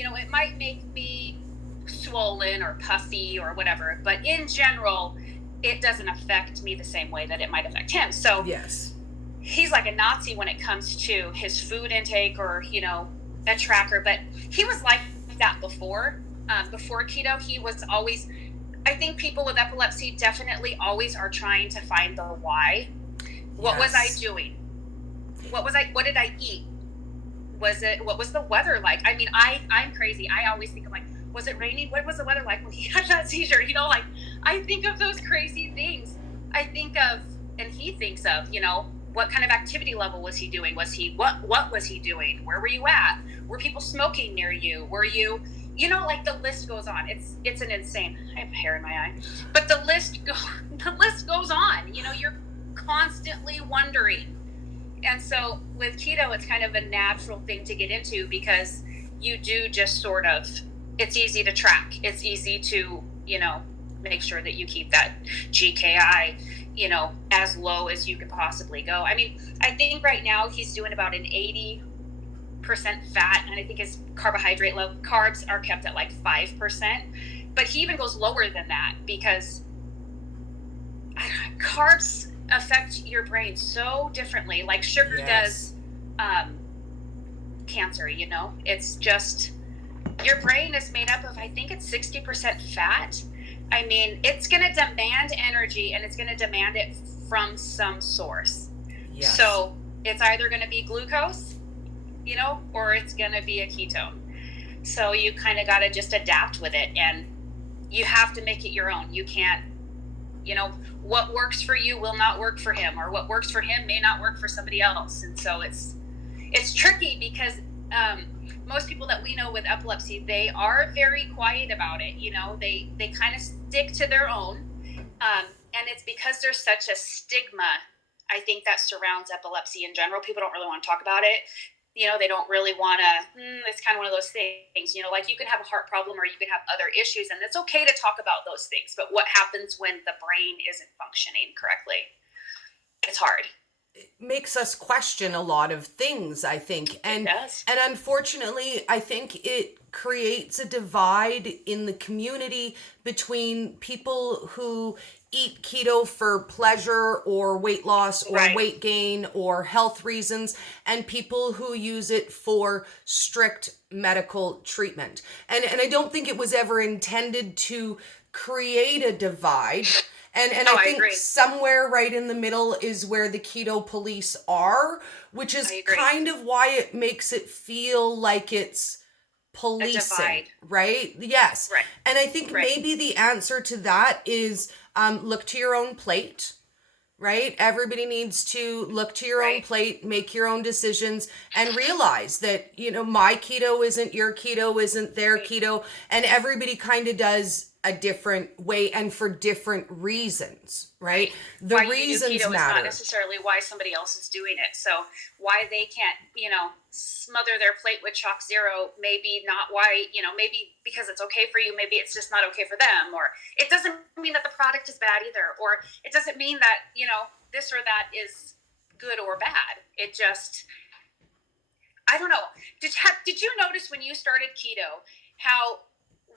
it might make me swollen or puffy or whatever, but in general, it doesn't affect me the same way that it might affect him. So yes, he's like a Nazi when it comes to his food intake or, a tracker, but he was like that before keto. He was always, I think people with epilepsy definitely always are trying to find the why. What was I doing? What did I eat? What was the weather like? I mean, I'm crazy. I always think of like, was it raining? What was the weather like when he had that seizure? Like I think of those crazy things. I think of, and he thinks of, what kind of activity level was he doing? What was he doing? Where were you at? Were people smoking near you? Were you, like the list goes on. It's an insane, I have hair in my eye, but the list goes on. You're constantly wondering. And so with keto, it's kind of a natural thing to get into because you do just sort of, it's easy to track. It's easy to, make sure that you keep that GKI, as low as you could possibly go. I mean, I think right now he's doing about an 80% fat, and I think his carbohydrate level, carbs are kept at like 5%, but he even goes lower than that because carbs affect your brain so differently, like sugar does cancer. It's just, your brain is made up of, I think it's 60% fat. I mean, it's going to demand energy, and it's going to demand it from some source. Yes. So it's either going to be glucose, or it's going to be a ketone. So you kind of got to just adapt with it, and you have to make it your own. You can't, what works for you will not work for him, or what works for him may not work for somebody else. And so it's tricky because most people that we know with epilepsy, they are very quiet about it. They kind of stick to their own. And it's because there's such a stigma, I think, that surrounds epilepsy in general. People don't really want to talk about it. They don't really want to, it's kind of one of those things, like you can have a heart problem or you can have other issues, and it's okay to talk about those things. But what happens when the brain isn't functioning correctly? It's hard. It makes us question a lot of things, I think. And it does. And unfortunately, I think it creates a divide in the community between people who eat keto for pleasure or weight loss or weight gain or health reasons, and people who use it for strict medical treatment. And I don't think it was ever intended to create a divide. And I think somewhere right in the middle is where the keto police are, which is kind of why it makes it feel like it's policing, right? Yes. Right. And I think maybe the answer to that is look to your own plate, right? Everybody needs to look to your own plate, make your own decisions, and realize that, my keto isn't your keto, isn't their keto, and everybody kind of does a different way and for different reasons, right? The why reasons you do keto matter. Is not necessarily why somebody else is doing it. So why they can't, smother their plate with chalk zero, maybe not why, maybe because it's okay for you, maybe it's just not okay for them, or it doesn't mean that the product is bad either, or it doesn't mean that, this or that is good or bad. It just, I don't know. Did you notice when you started keto how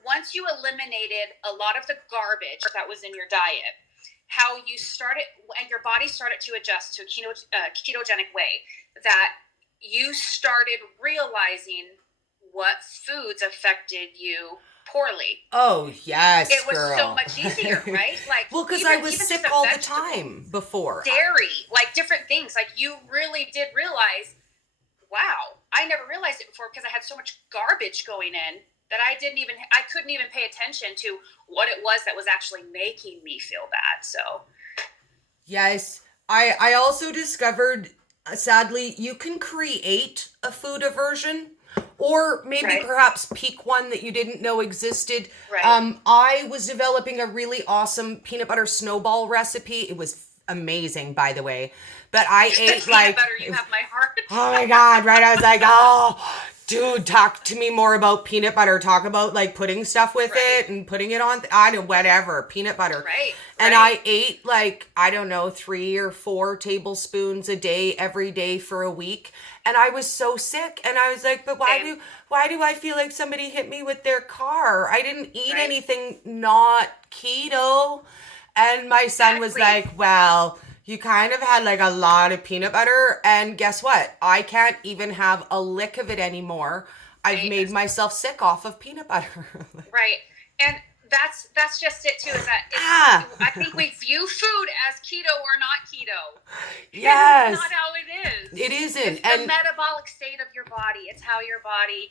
once you eliminated a lot of the garbage that was in your diet, how you started, and your body started to adjust to a ketogenic way, that you started realizing what foods affected you poorly. Oh, yes, it was girl. So much easier, right? Like, well, because I was sick all the time before. Dairy, like different things. Like, you really did realize, wow, I never realized it before because I had so much garbage going in that I couldn't even pay attention to what it was that was actually making me feel bad. So, yes, I also discovered, sadly, you can create a food aversion, or maybe perhaps pick one that you didn't know existed. Right. I was developing a really awesome peanut butter snowball recipe. It was amazing, by the way. But I ate like peanut butter, you have my heart. Oh my God, right? I was like, oh, Dude, talk to me more about peanut butter. Talk about like putting stuff with it and putting it on, I don't, whatever, peanut butter. Right. And I ate like, I don't know, 3 or 4 tablespoons a day, every day for a week. And I was so sick. And I was like, but why do I feel like somebody hit me with their car? I didn't eat anything not keto. And my son was like, well, you kind of had like a lot of peanut butter, and guess what? I can't even have a lick of it anymore. I've made myself sick off of peanut butter. Right. And that's just it too, is that I think we view food as keto or not keto. Yes. It's not how it is. It isn't. It's the metabolic state of your body. It's how your body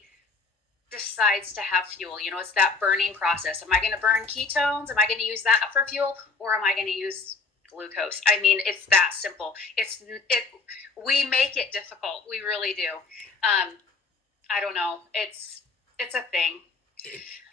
decides to have fuel. You know, it's that burning process. Am I going to burn ketones? Am I going to use that for fuel? Or am I going to use glucose? I mean, it's that simple. We make it difficult. We really do. I don't know. It's a thing.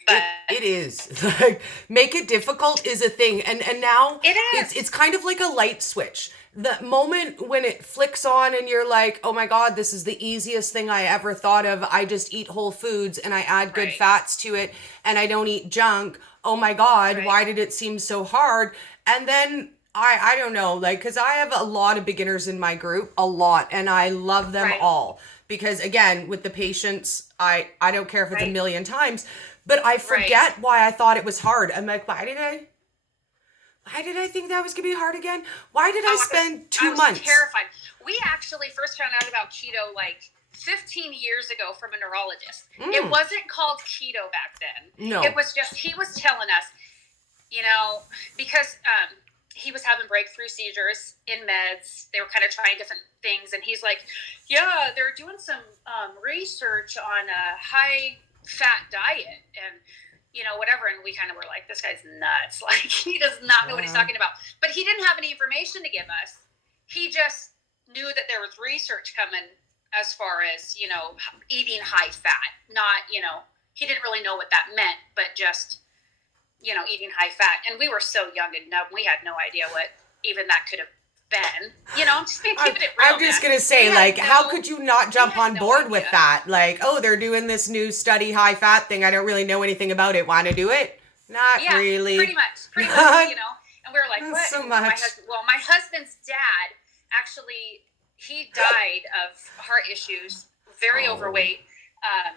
But it is. Like, make it difficult is a thing. And now it is. It's kind of like a light switch. The moment when it flicks on and you're like, oh my God, this is the easiest thing I ever thought of. I just eat whole foods and I add good fats to it and I don't eat junk. Oh my God, why did it seem so hard? And then I don't know, like, because I have a lot of beginners in my group, a lot, and I love them all. Because again, with the patients, I don't care if it's a million times, but I forget why I thought it was hard. I'm like, why did I think that was going to be hard again? Why did I spend 2 months? I was terrified. We actually first found out about keto like 15 years ago from a neurologist. It wasn't called keto back then. No. It was just, he was telling us, you know, because he was having breakthrough seizures in meds. They were kind of trying different things. And he's like, yeah, they're doing some research on a high-fat diet and, you know, whatever. And we kind of were like, this guy's nuts. Like, he does not know what he's talking about. But he didn't have any information to give us. He just knew that there was research coming as far as, you know, eating high fat. Not, you know, he didn't really know what that meant, but just, you know, eating high fat. And we were so young and we had no idea what even that could have been. You know, I'm just keeping it real. I'm just going to say, like, how could you not jump on board with that? Like, oh, they're doing this new study high fat thing. I don't really know anything about it. Want to do it? Not really. Pretty much, you know. And we were like, what? So much. My husband's dad, actually, he died of heart issues, very overweight. I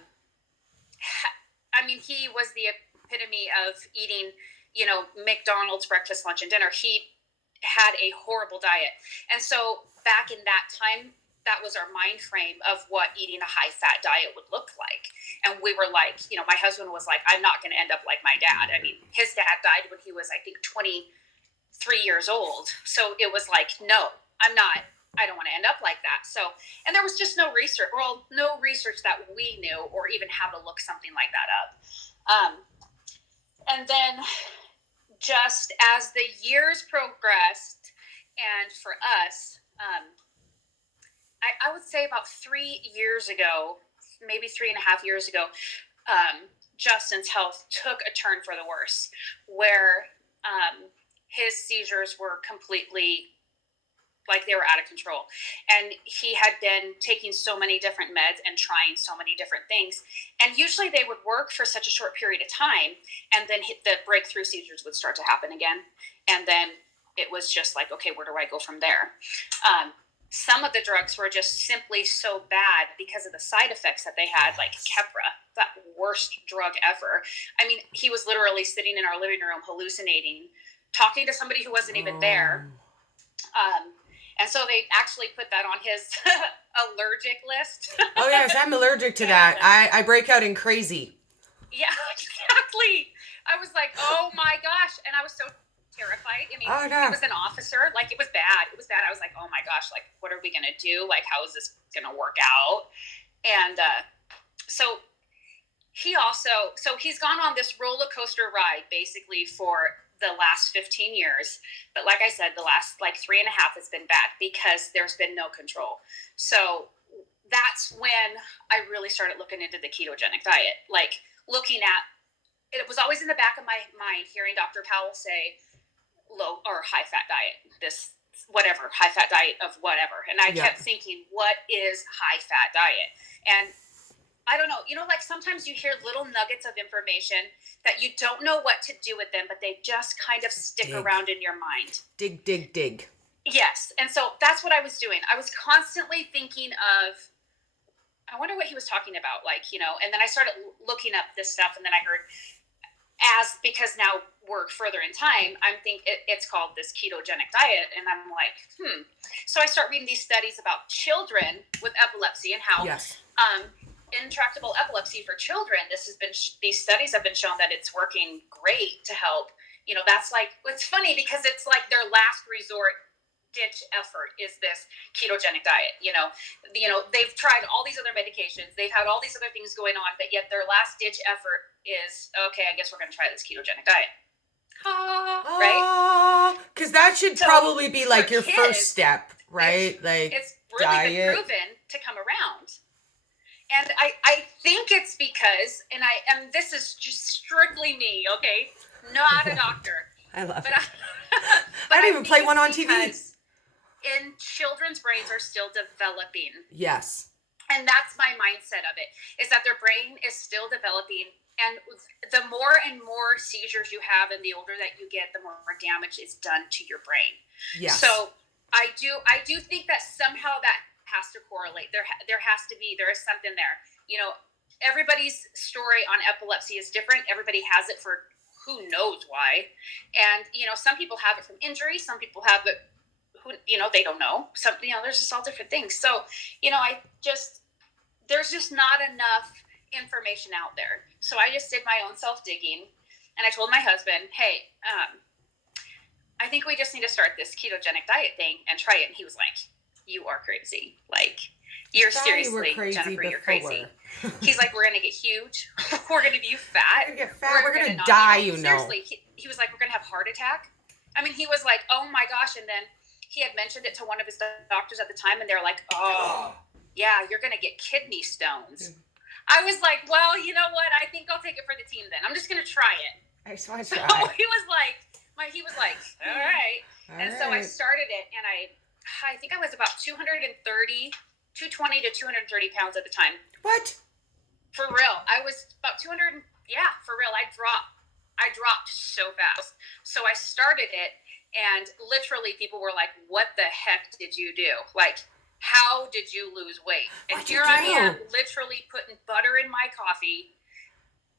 mean, he was the epitome of eating, you know, McDonald's breakfast, lunch, and dinner. He had a horrible diet. And so back in that time, that was our mind frame of what eating a high-fat diet would look like. And we were like, you know, my husband was like, I'm not going to end up like my dad. I mean, his dad died when he was, I think, 23 years old. So it was like, no, I don't want to end up like that. So, and there was just no research that we knew or even how to look something like that up. And then just as the years progressed, and for us, I would say about 3 years ago, maybe 3.5 years ago, Justin's health took a turn for the worse, where his seizures were completely, like, they were out of control. And he had been taking so many different meds and trying so many different things. And usually they would work for such a short period of time, and then the breakthrough seizures would start to happen again. And then it was just like, okay, where do I go from there? Some of the drugs were just simply so bad because of the side effects that they had, like Keppra, that worst drug ever. I mean, he was literally sitting in our living room hallucinating, talking to somebody who wasn't even there. And so they actually put that on his allergic list. Oh, yes, I'm allergic to that. I break out in crazy. Yeah, exactly. I was like, oh my gosh. And I was so terrified. I mean, He was an officer. Like, it was bad. It was bad. I was like, oh my gosh, like, what are we going to do? Like, how is this going to work out? And so he's gone on this roller coaster ride basically for the last 15 years. But like I said, the last like 3.5 has been bad because there's been no control. So that's when I really started looking into the ketogenic diet, like looking at, it was always in the back of my mind hearing Dr. Powell say low or high fat diet, this whatever, high fat diet of whatever. And I kept thinking, what is high fat diet? And I don't know, like sometimes you hear little nuggets of information that you don't know what to do with them, but they just kind of stick Dig. around in your mind. Dig, dig, dig. Yes. And so that's what I was doing. I was constantly thinking of, I wonder what he was talking about, and then I started looking up this stuff, and then I heard, because now we're further in time, I'm thinking it's called this ketogenic diet, and I'm like, So I start reading these studies about children with epilepsy and how Yes. intractable epilepsy for children. These studies have been shown that it's working great to help. That's like, it's funny because it's like their last resort ditch effort is this ketogenic diet. They've tried all these other medications, they've had all these other things going on, but yet their last ditch effort is, okay, I guess we're going to try this ketogenic diet. Right? Because that should probably be like your kids, first step, right? It's really been proven to come around. And I think it's because, and this is just strictly me, okay? Not a doctor. I love it. But I didn't even play one on TV. In children's brains are still developing. Yes. And that's my mindset of it, is that their brain is still developing. And the more and more seizures you have and the older that you get, the more damage is done to your brain. Yes. So I do think that somehow that has to correlate. There is something there. Everybody's story on epilepsy is different. Everybody has it for who knows why. And, some people have it from injury. Some people have it they don't know. There's just all different things. So, there's just not enough information out there. So I just did my own self-digging, and I told my husband, hey, I think we just need to start this ketogenic diet thing and try it. And he was like, you are crazy. Like, you're seriously, Jennifer, you're crazy. He's like, we're going to get huge. We're going to be fat. We're going to die, Seriously, he was like, we're going to have heart attack. I mean, he was like, oh my gosh. And then he had mentioned it to one of his doctors at the time, and they're like, oh, yeah, you're going to get kidney stones. I was like, well, you know what? I think I'll take it for the team then. I'm just going to try it. I just want to try. So he was like, all right. So I started it, and I think I was about 220 to 230 pounds at the time. What? For real. I was about 200. Yeah, for real. I dropped so fast. So I started it, and literally people were like, what the heck did you do? Like, how did you lose weight? And here I am literally putting butter in my coffee.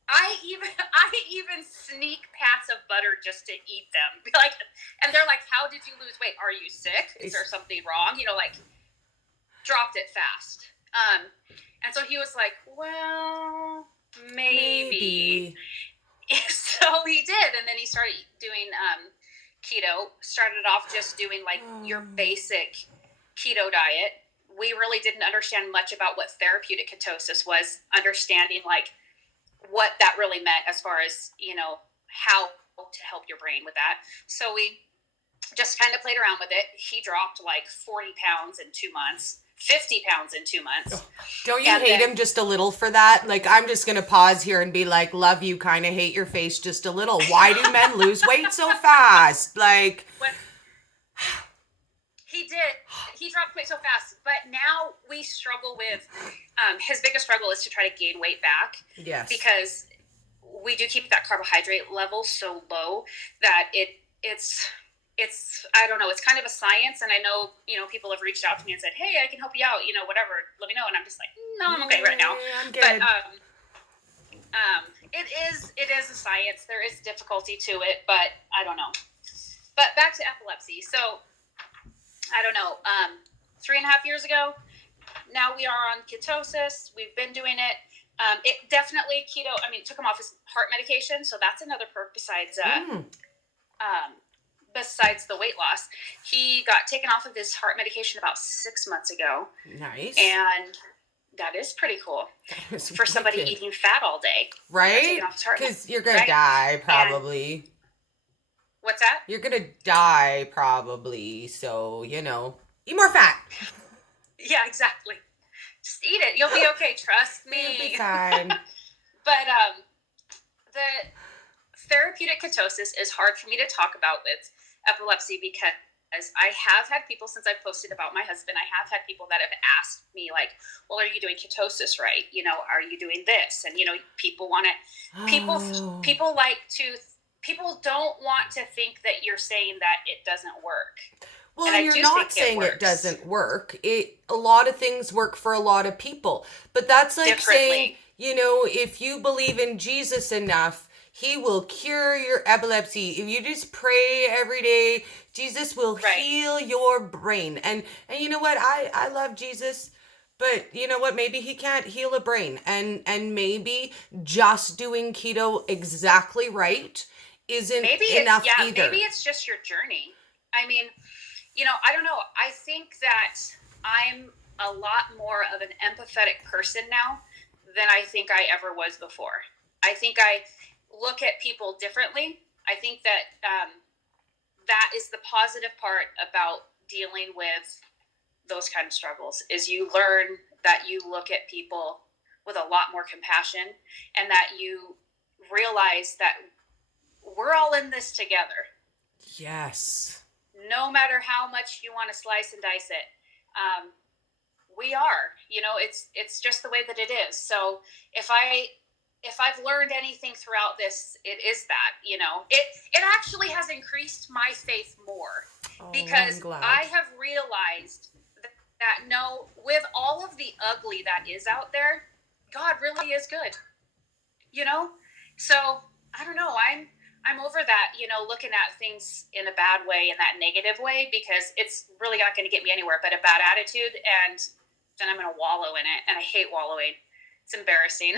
I even sneak pats of butter just to eat them. And they're like, how did you lose weight? Are you sick? Is there something wrong? Dropped it fast. And so he was like, well, maybe. So he did. And then he started doing keto. Started off just doing your basic keto diet. We really didn't understand much about what therapeutic ketosis was, understanding what that really meant as far as, how to help your brain with that. So we just kind of played around with it. He dropped 40 pounds in 2 months, 50 pounds in 2 months. Don't you hate him just a little for that? I'm just going to pause here and be like, love you, kind of hate your face just a little. Why do men lose weight so fast? He did. He dropped weight so fast. But now we struggle with, his biggest struggle is to try to gain weight back. Yes. Because we do keep that carbohydrate level so low that it's I don't know, it's kind of a science. And I know, people have reached out to me and said, hey, I can help you out, whatever, let me know. And I'm just like, no, I'm okay right now. I'm good. But it is a science. There is difficulty to it, but I don't know. But back to epilepsy. So I don't know, 3.5 years ago, now we are on ketosis. We've been doing it. It definitely took him off his heart medication. So that's another perk besides the weight loss. He got taken off of his heart medication about 6 months ago. Nice. And that is pretty cool for somebody eating fat all day. Right? Because you're going to die probably. What's that? You're going to die probably. So, eat more fat. Yeah, exactly. Just eat it. You'll be okay. Trust me. You'll be fine. But the therapeutic ketosis is hard for me to talk about with epilepsy because I have had people, since I've posted about my husband, I have had people that have asked me like, well, are you doing ketosis right? Are you doing this? And, people want to, people like to, people don't want to think that you're saying that it doesn't work. Well, and you're not saying it doesn't work. A lot of things work for a lot of people. But that's like saying, if you believe in Jesus enough, he will cure your epilepsy. If you just pray every day, Jesus will heal your brain. And you know what? I love Jesus. But you know what? Maybe he can't heal a brain. And maybe just doing keto exactly right isn't enough either. Maybe it's just your journey. I mean, I don't know. I think that I'm a lot more of an empathetic person now than I think I ever was before. I think I look at people differently. I think that that is the positive part about dealing with those kind of struggles, is you learn that you look at people with a lot more compassion, and that you realize that we're all in this together. Yes. No matter how much you want to slice and dice it, we are. It's just the way that it is. So if I've learned anything throughout this, it is that, it actually has increased my faith more, because I have realized that no, with all of the ugly that is out there, God really is good, So I don't know. I'm over that, looking at things in a bad way, in that negative way, because it's really not going to get me anywhere but a bad attitude, and then I'm going to wallow in it, and I hate wallowing. It's embarrassing.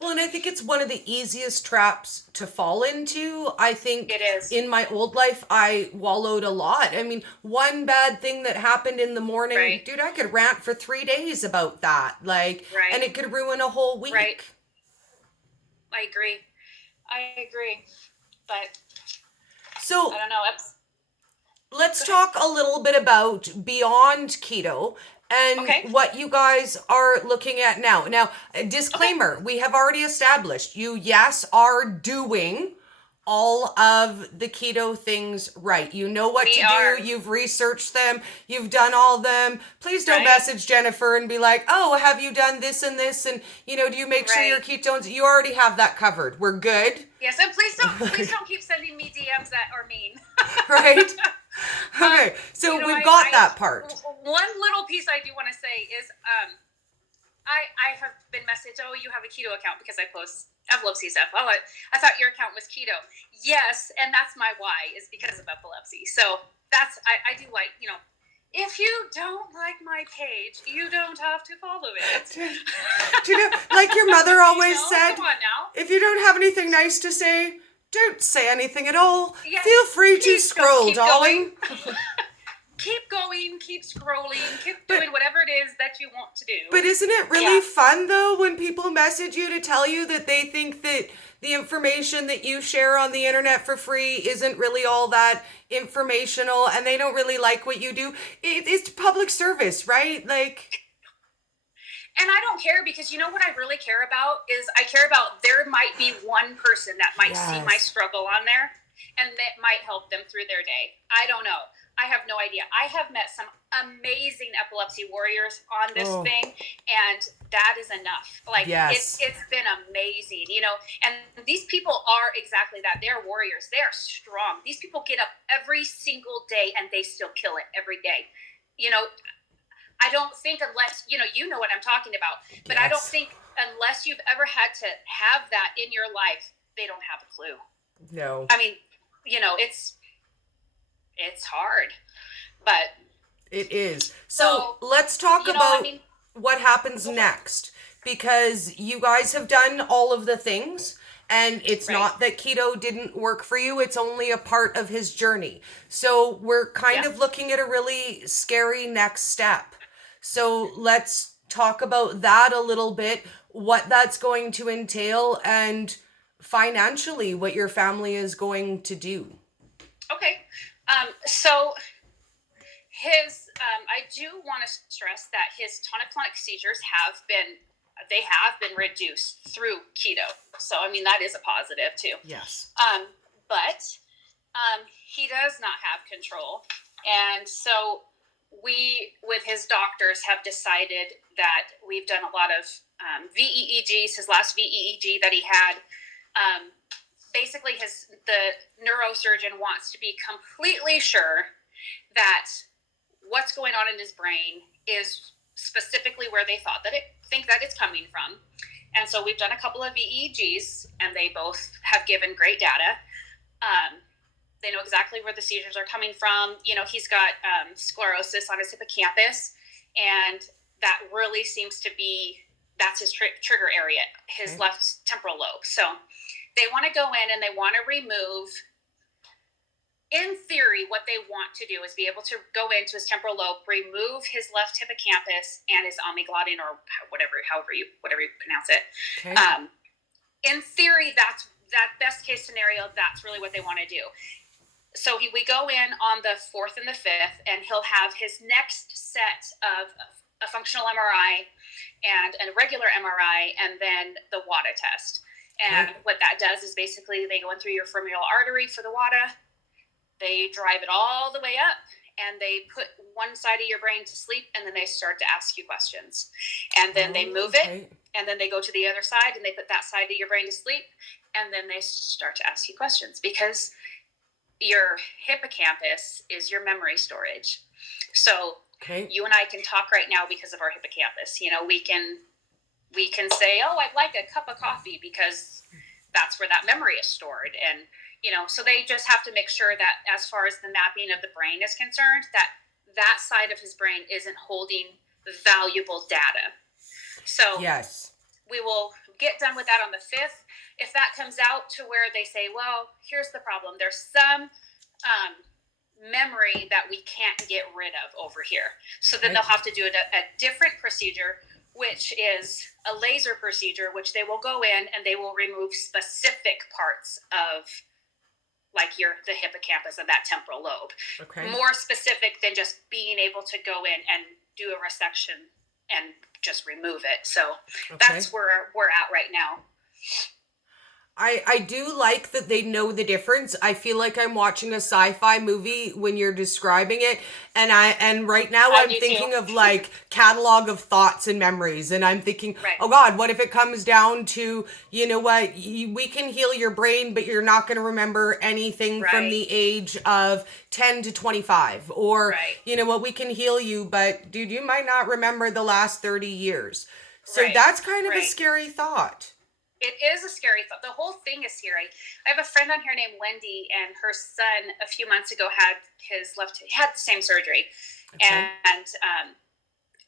Well, and I think it's one of the easiest traps to fall into. I think it is. In my old life, I wallowed a lot. I mean, one bad thing that happened in the morning, dude, I could rant for 3 days about that. And it could ruin a whole week. Right. I agree. But so I don't know. Let's talk a little bit about beyond keto and what you guys are looking at now. Now, a disclaimer, we have already established you, are doing all of the keto things right. You know what to do. You've researched them. You've done all them. Please don't message Jennifer and be like, oh, have you done this and this? And, do you make sure your ketones, you already have that covered. We're good. Yes, and please don't keep sending me DMs that are mean. Right? Okay, so we've got that part. One little piece I do want to say is, I have been messaged, oh, you have a keto account because I post epilepsy stuff. Oh, I thought your account was keto. Yes, and that's my why, is because of epilepsy. So that's, I do like, if you don't like my page, you don't have to follow it. Do you know, like your mother always said, come on now. If you don't have anything nice to say, don't say anything at all. Yes, feel free to scroll, darling. Keep going, keep scrolling, keep doing whatever it is that you want to do. But isn't it really fun, though, when people message you to tell you that they think that the information that you share on the internet for free isn't really all that informational, and they don't really like what you do? It's public service, right? And I don't care, because you know what I really care about is I care about there might be one person that might see my struggle on there, and that might help them through their day. I don't know. I have no idea. I have met some amazing epilepsy warriors on this thing, and that is enough. It's been amazing, and these people are exactly that. They're warriors. They are strong. These people get up every single day and they still kill it every day. I don't think, unless, you know what I'm talking about, but I don't think unless you've ever had to have that in your life, they don't have a clue. No. I mean, it's hard, but it is. So let's talk about what happens next, because you guys have done all of the things, and it's not that keto didn't work for you. It's only a part of his journey. So we're kind of looking at a really scary next step. So let's talk about that a little bit, what that's going to entail, and financially what your family is going to do. Okay. So I do want to stress that his tonic-clonic seizures have been reduced through keto. So, I mean, that is a positive too. Yes. But He does not have control. And so we, with his doctors, have decided that we've done a lot of VEEGs. His last VEEG that he had, basically the neurosurgeon wants to be completely sure that what's going on in his brain is specifically where they think that it's coming from. And so we've done a couple of VEEGs, and they both have given great data. They know exactly where the seizures are coming from. He's got sclerosis on his hippocampus, and that really seems to be, that's his trigger area, his left temporal lobe. So they want to go in and they want to remove, in theory, what they want to do is be able to go into his temporal lobe, remove his left hippocampus and his omeglottin, or whatever you pronounce it. Okay. In theory, that best case scenario, that's really what they want to do. So we go in on the 4th and the 5th, and he'll have his next set of a functional MRI and a regular MRI, and then the WADA test. And what that does is basically they go in through your femoral artery for the WADA. They drive it all the way up, and they put one side of your brain to sleep, and then they start to ask you questions. And then they move it, and then they go to the other side, and they put that side of your brain to sleep, and then they start to ask you questions, because your hippocampus is your memory storage. So you and I can talk right now because of our hippocampus. We can say, oh, I'd like a cup of coffee, because that's where that memory is stored. And so they just have to make sure that as far as the mapping of the brain is concerned, that side of his brain isn't holding valuable data. So yes, we will get done with that on the 5th. If that comes out to where they say, well, here's the problem. There's some memory that we can't get rid of over here. So then they'll have to do a different procedure, which is a laser procedure, which they will go in and they will remove specific parts of the hippocampus and that temporal lobe. More specific than just being able to go in and do a resection and just remove it. So that's where we're at right now. I do like that they know the difference. I feel like I'm watching a sci-fi movie when you're describing it, and right now I'm thinking of catalog of thoughts and memories, and I'm thinking, oh God, what if it comes down to, we can heal your brain, but you're not going to remember anything from the age of 10 to 25, or we can heal you, but dude, you might not remember the last 30 years. So that's kind of a scary thought. It is a scary thought. The whole thing is scary. I have a friend on here named Wendy, and her son a few months ago had the same surgery. And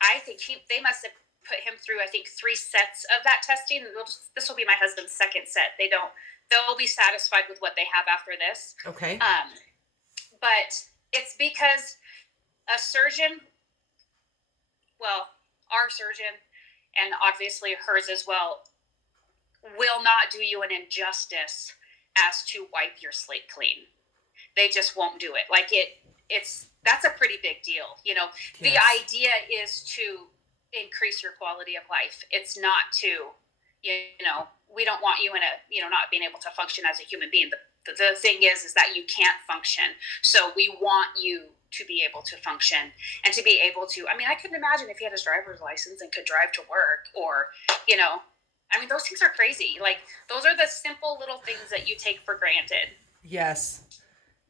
I think they must have put him through, 3 sets of that testing. This will be my husband's second set. They'll be satisfied with what they have after this. Okay. But it's because a surgeon, our surgeon, and obviously hers as well, will not do you an injustice as to wipe your slate clean. They just won't do it. That's a pretty big deal. The idea is to increase your quality of life. It's not to, we don't want you in not being able to function as a human being. The thing is that you can't function. So we want you to be able to function and to be able to, I couldn't imagine if he had his driver's license and could drive to work, or, those things are crazy. Those are the simple little things that you take for granted. Yes.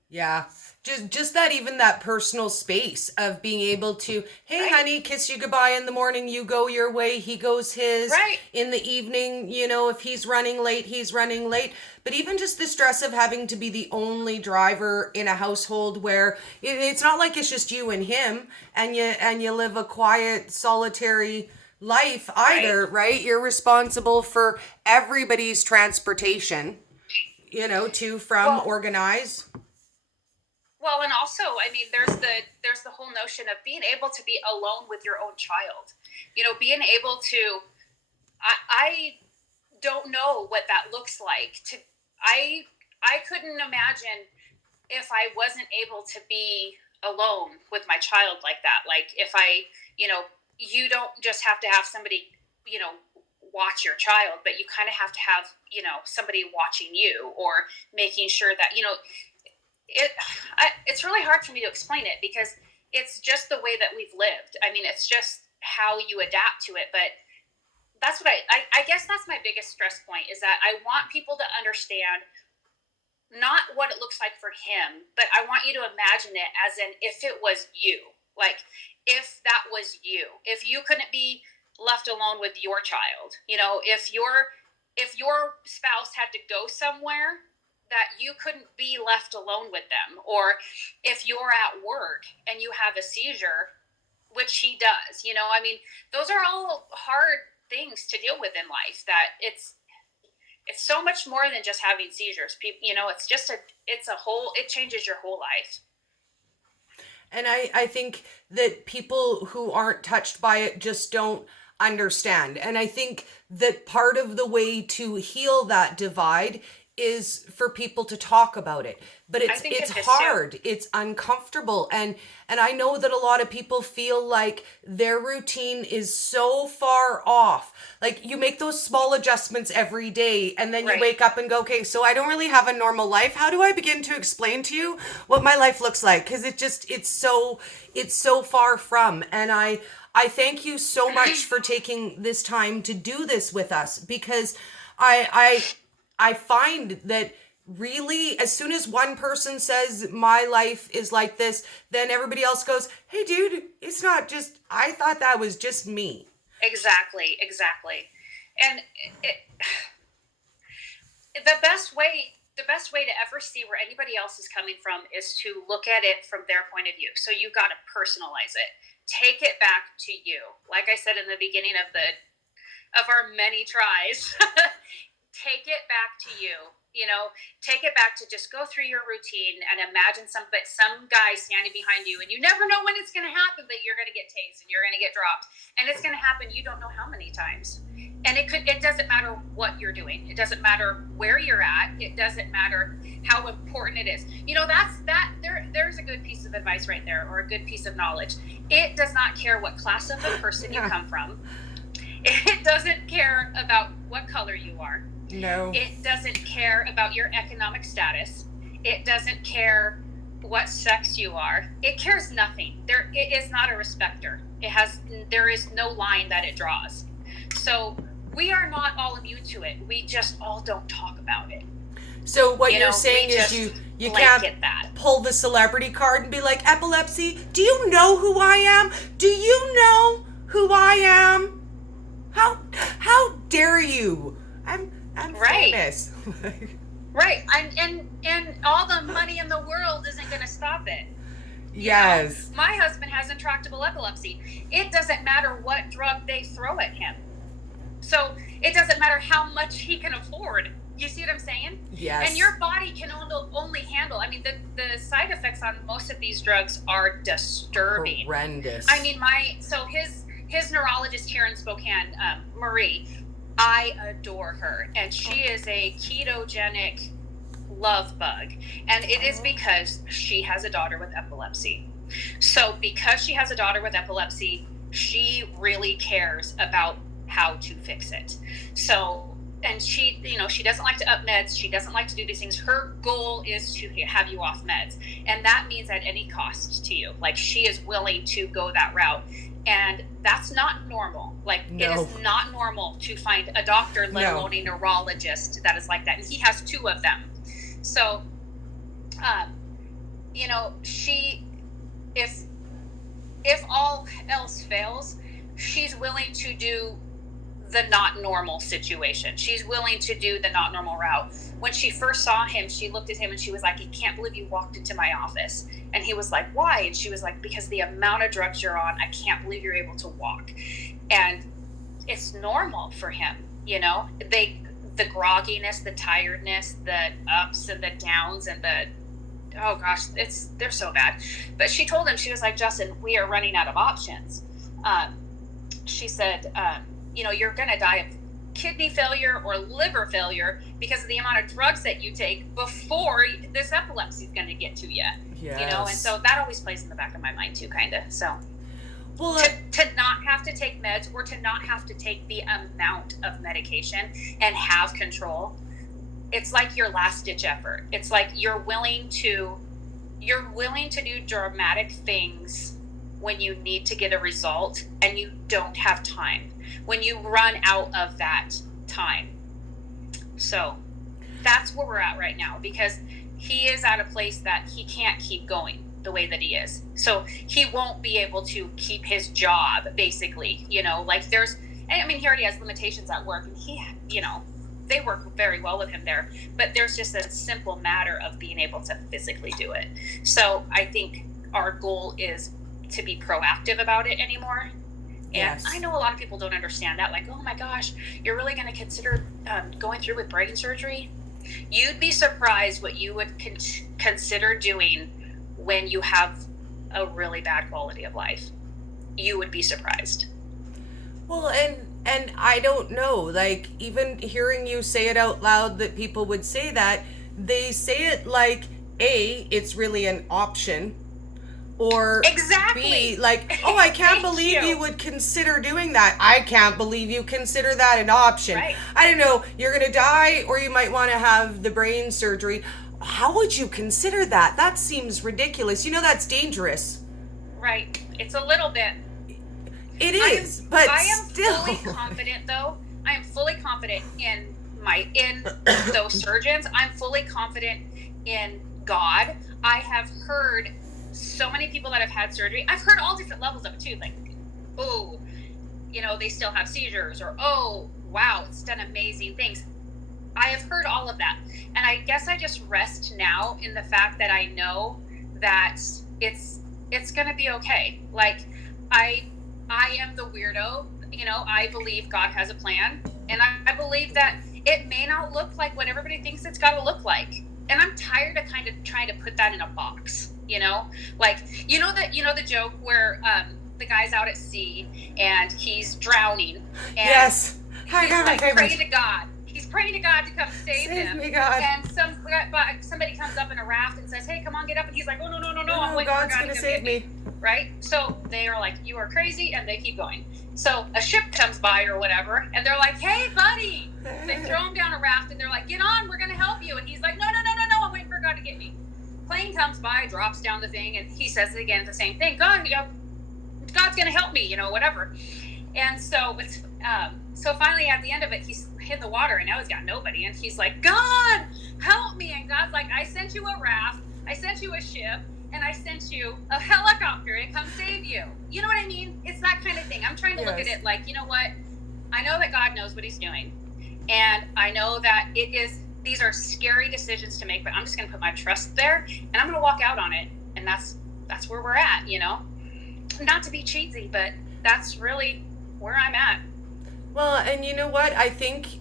Yeah. Just that personal space of being able to, hey, honey, kiss you goodbye in the morning, you go your way, he goes his. In the evening, if he's running late, he's running late. But even just the stress of having to be the only driver in a household where it's not like it's just you and him, and you live a quiet, solitary life either, right? You're responsible for everybody's transportation, to from organize. Well, and also, there's the whole notion of being able to be alone with your own child. Being able to, I don't know what that looks like. I couldn't imagine if I wasn't able to be alone with my child like that. If I, you don't just have to have somebody, watch your child, but you kind of have to have, somebody watching you, or making sure that, it's really hard for me to explain it because it's just the way that we've lived. I mean, it's just how you adapt to it. But that's what I guess that's my biggest stress point, is that I want people to understand not what it looks like for him, but I want you to imagine it as in if it was you. Like, if that was you, if you couldn't be left alone with your child, if your spouse had to go somewhere, that you couldn't be left alone with them, or if you're at work and you have a seizure, which he does, I mean, those are all hard things to deal with in life, that it's so much more than just having seizures. It's just it changes your whole life. And I think that people who aren't touched by it just don't understand. And I think that part of the way to heal that divide is for people to talk about it. But it's hard. Too. It's uncomfortable. And I know that a lot of people feel like their routine is so far off. Like, you make those small adjustments every day and then you wake up and go, okay, so I don't really have a normal life. How do I begin to explain to you what my life looks like? Because it's so far from. And I thank you so much for taking this time to do this with us, because I find that really, as soon as one person says my life is like this, then everybody else goes, hey dude, it's not just, I thought that was just me. Exactly. And the best way to ever see where anybody else is coming from is to look at it from their point of view. So you got to personalize it. Take it back to you. Like I said in the beginning of our many tries, take it back to you. Take it back to just go through your routine and imagine some guy standing behind you, and you never know when it's going to happen, but you're going to get tased and you're going to get dropped, and it's going to happen. You don't know how many times. And it doesn't matter what you're doing. It doesn't matter where you're at. It doesn't matter how important it is. There's a good piece of advice right there, or a good piece of knowledge. It does not care what class of a person you come from. It doesn't care about what color you are. No. It doesn't care about your economic status. It doesn't care what sex you are. It cares nothing. It is not a respecter. There is no line that it draws. So we are not all immune to it. We just all don't talk about it. So what you're saying is you can't pull the celebrity card and be like, epilepsy, do you know who I am? Do you know who I am? How dare you? I'm famous. Right. And all the money in the world isn't going to stop it. Yes. My husband has intractable epilepsy. It doesn't matter what drug they throw at him. So it doesn't matter how much he can afford. You see what I'm saying? Yes. And your body can only handle. I mean, the side effects on most of these drugs are disturbing. Horrendous. I mean, his neurologist here in Spokane, Marie, I adore her, and she is a ketogenic love bug, and it is because she has a daughter with epilepsy. So because she has a daughter with epilepsy, she really cares about how to fix it. So, and she doesn't like to up meds. She doesn't like to do these things. Her goal is to have you off meds, and that means at any cost to you. Like, she is willing to go that route. And that's not normal. Like, no. It is not normal to find a doctor, let alone a neurologist, that is like that. And he has 2 of them. So, she, if all else fails, she's willing to do the not normal situation. She's willing to do the not normal route. When she first saw him, she looked at him and she was like, I can't believe you walked into my office. And he was like, why? And she was like, because the amount of drugs you're on, I can't believe you're able to walk. And it's normal for him, the grogginess, the tiredness, the ups and the downs, and oh gosh, they're so bad. But she told him, she was like, Justin, we are running out of options. She said, you're going to die of kidney failure or liver failure because of the amount of drugs that you take before this epilepsy is going to get to you. Yes. And so that always plays in the back of my mind too, kind of. So well, to not have to take meds, or to not have to take the amount of medication and have control, it's like your last ditch effort. It's like you're willing to you're willing to do dramatic things when you need to get a result and you don't have time, when you run out of that time. So that's where we're at right now, because he is at a place that he can't keep going the way that he is. So he won't be able to keep his job, basically, like he already has limitations at work, and he, they work very well with him there, but there's just a simple matter of being able to physically do it. So I think our goal is to be proactive about it anymore. And yes. I know a lot of people don't understand that, like, oh my gosh, you're really going to consider going through with brain surgery? You'd be surprised what you would consider doing when you have a really bad quality of life. You would be surprised. Well, and I don't know, like, even hearing you say it out loud, that people would say that, they say it like, A, it's really an option, or exactly. B, like, oh, I can't believe you would consider doing that. I can't believe you consider that an option. Right. I don't know, you're going to die, or you might want to have the brain surgery. How would you consider that? That seems ridiculous. That's dangerous. Right. It's a little bit. It is, but I am still. fully confident, though. I am fully confident in those surgeons. I'm fully confident in God. I have heard so many people that have had surgery. I've heard all different levels of it too. Like, oh, they still have seizures, or oh, wow, it's done amazing things. I have heard all of that. And I guess I just rest now in the fact that I know that it's going to be okay. Like, I am the weirdo. I believe God has a plan, and I believe that it may not look like what everybody thinks it's got to look like. And I'm tired of kind of trying to put that in a box, like, the joke where the guy's out at sea and he's drowning. And yes. He's like praying to God. He's praying to God to come save him. Me, God. And somebody comes up in a raft and says, hey, come on, get up. And he's like, oh, no, I'm waiting God's for God gonna to save me. Right? So they are like, you are crazy, and they keep going. So a ship comes by or whatever, and they're like, hey, buddy. They throw him down a raft, and they're like, get on, we're going to help you. And he's like, no, I'm waiting for God to get me. Plane comes by, drops down the thing, and he says it again, the same thing. God's going to help me, whatever. And so it's, so finally at the end of it, he's hit the water, and now he's got nobody. And he's like, God, help me. And God's like, I sent you a raft, I sent you a ship, and I sent you a helicopter to come save you. You know what I mean? It's that kind of thing. I'm trying to look at it like, you know what? I know that God knows what he's doing. And I know that these are scary decisions to make, but I'm just going to put my trust there, and I'm going to walk out on it. And that's where we're at, Not to be cheesy, but that's really where I'm at. Well, and you know what? I think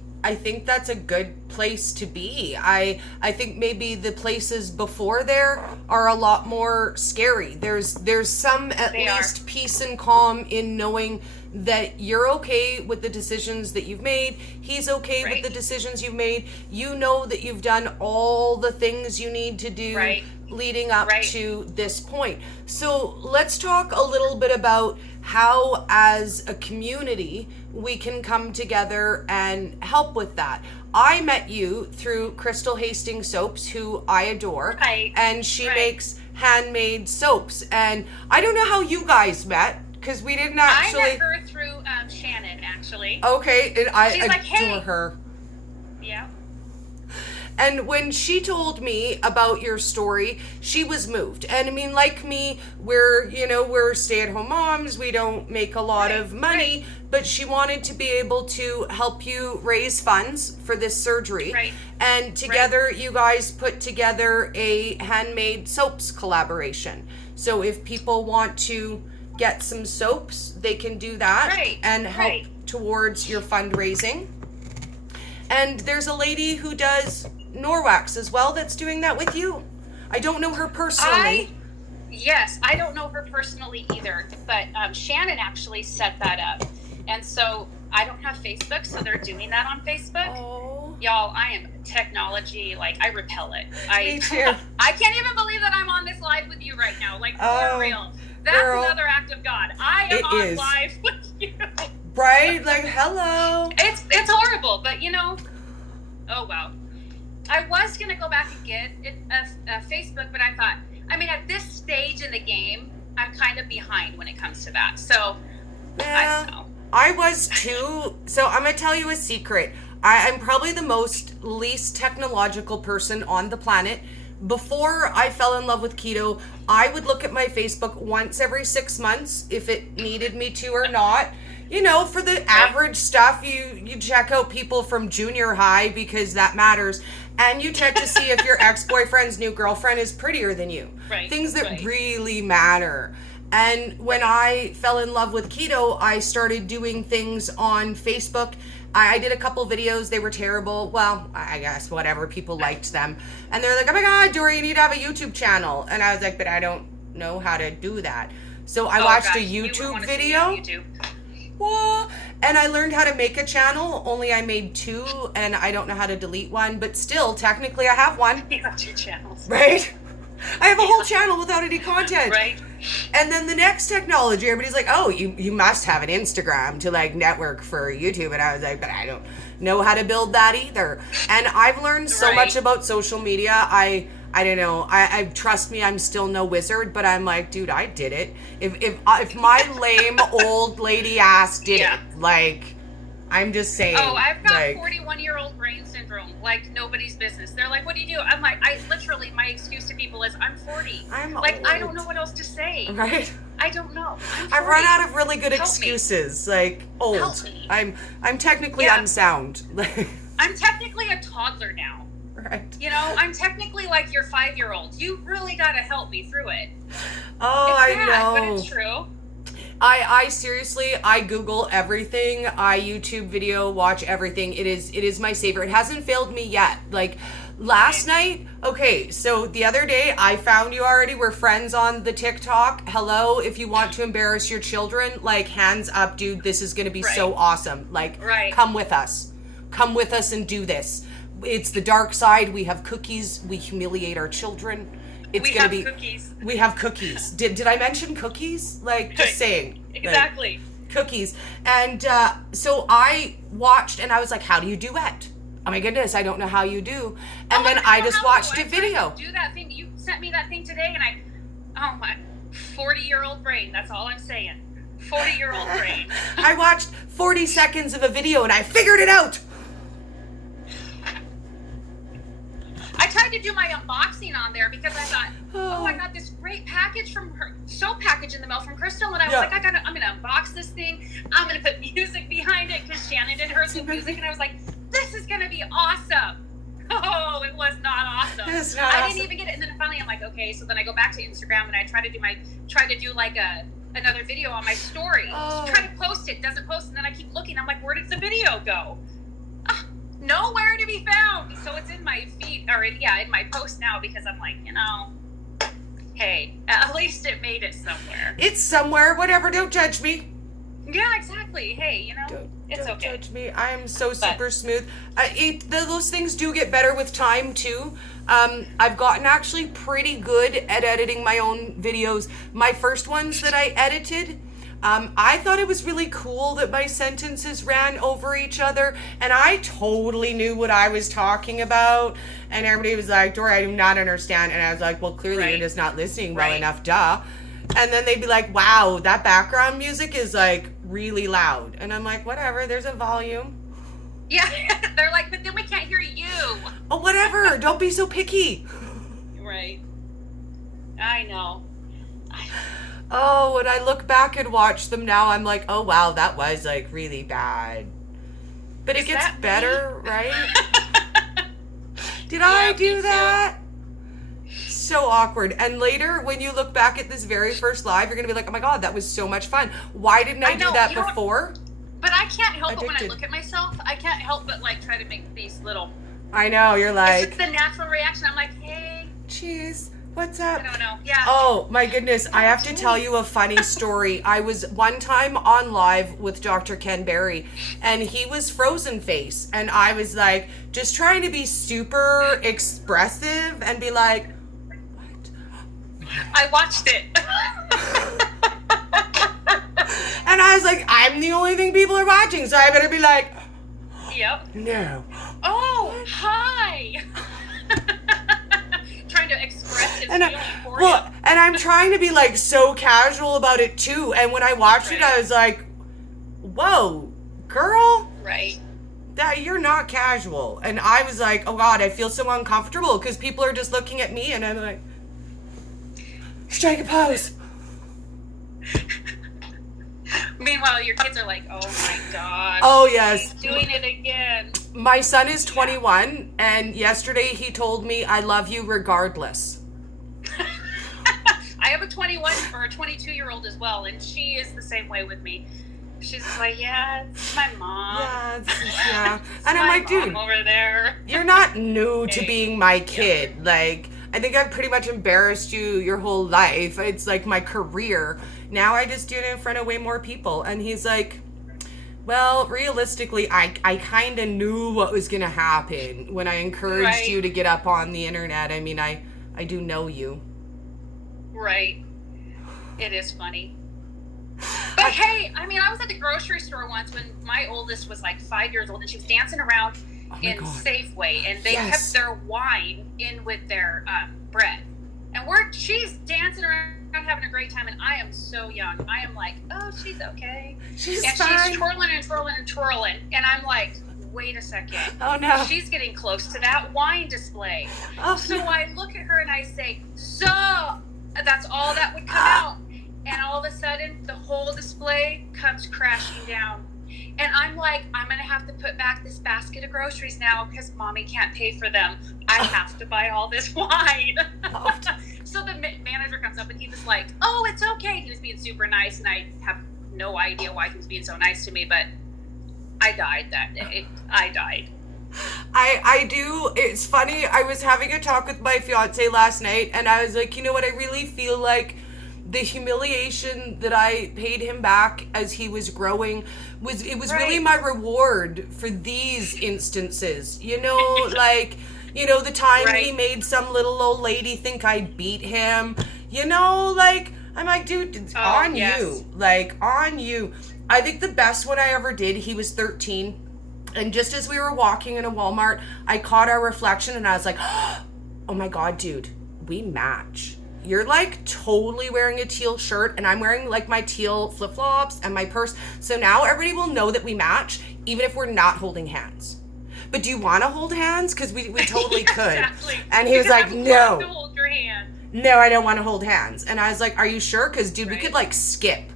that's a good place to be. I think maybe the places before there are a lot more scary. There's some at least peace and calm in knowing that you're okay with the decisions that you've made. He's okay with the decisions you've made. You know that you've done all the things you need to do leading up to this point. So let's talk a little bit about how, as a community, we can come together and help with that. I met you through Crystal Hastings Soaps, who I adore, and she makes handmade soaps. And I don't know how you guys met, because we didn't actually. I met her through Shannon, actually. Okay, and I She's adore like, hey. her. Yeah. And when she told me about your story, she was moved. And I mean, like me, we're stay-at-home moms. We don't make a lot of money, but she wanted to be able to help you raise funds for this surgery. Right. And together, you guys put together a handmade soaps collaboration. So if people want to get some soaps, they can do that and help towards your fundraising. And there's a lady who does Norwax as well that's doing that with you. I don't know her personally. Yes, I don't know her personally either, but Shannon actually set that up. And so I don't have Facebook, so they're doing that on Facebook. Oh. Y'all, I am technology, like, I repel it. Me too. I can't even believe that I'm on this live with you right now, like, for real. That's another act of God. I am on live with you. Right? Like, hello. It's horrible, but oh well. I was going to go back and get a Facebook, but I thought, I mean, at this stage in the game, I'm kind of behind when it comes to that. So, yeah, I don't know. I was too. So I'm going to tell you a secret. I'm probably the least technological person on the planet. Before I fell in love with keto, I would look at my Facebook once every 6 months if it needed me to or not. You know, for the average stuff, you check out people from junior high because that matters. And you check to see if your ex-boyfriend's new girlfriend is prettier than you. Right. Things that really matter. And when I fell in love with keto, I started doing things on Facebook. I did a couple videos. They were terrible. Well, I guess whatever. People liked them. And they're like, oh my God, Dory, you need to have a YouTube channel. And I was like, but I don't know how to do that. So I watched a YouTube video. Well, and I learned how to make a channel, only I made 2 and I don't know how to delete one, but still, technically I have one. You got 2 channels. Right? I have a whole channel without any content. Right. And then the next technology, everybody's like, oh, you must have an Instagram to like network for YouTube. And I was like, but I don't know how to build that either. And I've learned so much about social media. I don't know. I trust me, I'm still no wizard, but I'm like, dude, I did it. If my lame old lady ass did it, like, I'm just saying. Oh, I've got like, 41-year-old brain syndrome, like nobody's business. They're like, what do you do? I'm like, my excuse to people is I'm 40. I'm like, old. I don't know what else to say. Right? I don't know. I've run out of really good excuses. Like, old. Help me. I'm technically unsound. I'm technically a toddler now. Right. You know, I'm technically like your 5-year-old. You really got to help me through it. Oh, it's I bad, know. But it's true. I seriously, I Google everything. I YouTube video, watch everything. It is my savior. It hasn't failed me yet. Like last night, okay, so the other day I found you already. We're friends on the TikTok. Hello, if you want to embarrass your children, like hands up, dude, this is going to be so awesome. Like come with us. Come with us and do this. It's the dark side. We have cookies. We humiliate our children. It's gonna be cookies. We have cookies. Did I mention cookies? Like, just saying. Exactly. Like, cookies. And so I watched and I was like, how do you duet? Oh my goodness, I don't know how you do. And then I just watched a video. Do that thing. You sent me that thing today and oh my, 40-year-old brain. That's all I'm saying. 40-year-old brain. I watched 40 seconds of a video and I figured it out. I tried to do my unboxing on there because I thought, I got this great package from her, soap package in the mail from Crystal, and I was like, I'm gonna unbox this thing. I'm gonna put music behind it because Shannon did hers with music, and I was like, this is gonna be awesome. Oh, it was not awesome. It's not I awesome. didn't even get it, and then finally I'm like, okay. So then I go back to Instagram and I try to do like another video on my story. Just try to post it, doesn't post, and then I keep looking. I'm like, where did the video go? Nowhere to be found. So it's in my feed, or in my post now because I'm like, hey, at least it made it somewhere. It's somewhere. Whatever. Don't judge me. Yeah, exactly. Hey, it's don't okay. Judge me. I am so super smooth. Those things do get better with time too. I've gotten actually pretty good at editing my own videos. My first ones that I edited, I thought it was really cool that my sentences ran over each other, and I totally knew what I was talking about. And everybody was like, Dory, I do not understand. And I was like, well, clearly you're just not listening well enough, duh. And then they'd be like, wow, that background music is like really loud. And I'm like, whatever, there's a volume. Yeah, they're like, but then we can't hear you. Oh, whatever, don't be so picky. Right. I know. Oh, when I look back and watch them now, I'm like, oh, wow, that was like really bad. But it gets better, right? Did I do that? So awkward. And later, when you look back at this very first live, you're going to be like, oh my God, that was so much fun. Why didn't I do that before? But I can't help it when I look at myself. I can't help but like try to make these little. I know, you're like. It's just the natural reaction. I'm like, hey. Cheese. What's up? I don't know. Yeah. Oh my goodness. I have to tell you a funny story. I was one time on live with Dr. Ken Berry and he was frozen face. And I was like, just trying to be super expressive and be like, what? I watched it. And I was like, I'm the only thing people are watching. So I better be like, yep. No. Oh, hi. Trying to express his feeling for well, And I'm trying to be like so casual about it too. And when I watched it, I was like, whoa, girl. Right. That you're not casual. And I was like, oh God, I feel so uncomfortable because people are just looking at me and I'm like, strike a pose. Meanwhile, your kids are like, oh my gosh. Oh, yes. He's doing it again. My son is 21, and yesterday he told me, I love you regardless. I have a 21 or a 22-year-old as well, and she is the same way with me. She's just like, yeah, it's my mom. Yeah. And I'm like, dude, over there. You're not new to being my kid. Yeah. Like, I think I've pretty much embarrassed you your whole life. It's like my career. Now I just do it in front of way more people. And he's like, well, realistically, I kind of knew what was going to happen when I encouraged you to get up on the internet. I mean, I do know you. Right. It is funny. But hey, I mean, I was at the grocery store once when my oldest was like 5 years old, and she was dancing around in Safeway, and they kept their wine in with their bread. And she's dancing around having a great time, and I am so young. I am like, oh, she's okay. She's fine. She's twirling and twirling and twirling. And I'm like, wait a second. Oh, no. She's getting close to that wine display. Oh, so no. I look at her and I say, so that's all that would come out. And all of a sudden, the whole display comes crashing down. And I'm like, I'm going to have to put back this basket of groceries now because Mommy can't pay for them. I have to buy all this wine. So the manager comes up and he was like, oh, it's okay. He was being super nice, and I have no idea why he was being so nice to me, but I died that day. I died. I do. It's funny. I was having a talk with my fiance last night, and I was like, you know what? I really feel like the humiliation that I paid him back as he was growing was really my reward for these instances. You know, like, you know, the time he made some little old lady think I beat him. You know, like, I'm like, dude, it's on you. Like, on you. I think the best one I ever did, he was 13. And just as we were walking in a Walmart, I caught our reflection and I was like, oh my God, dude, we match. You're like totally wearing a teal shirt and I'm wearing like my teal flip-flops and my purse. So now everybody will know that we match, even if we're not holding hands. But do you want to hold hands? Because we totally could. Exactly. And he was like, no. To hold your hand. No, I don't want to hold hands. And I was like, are you sure? Because, dude, we could like skip.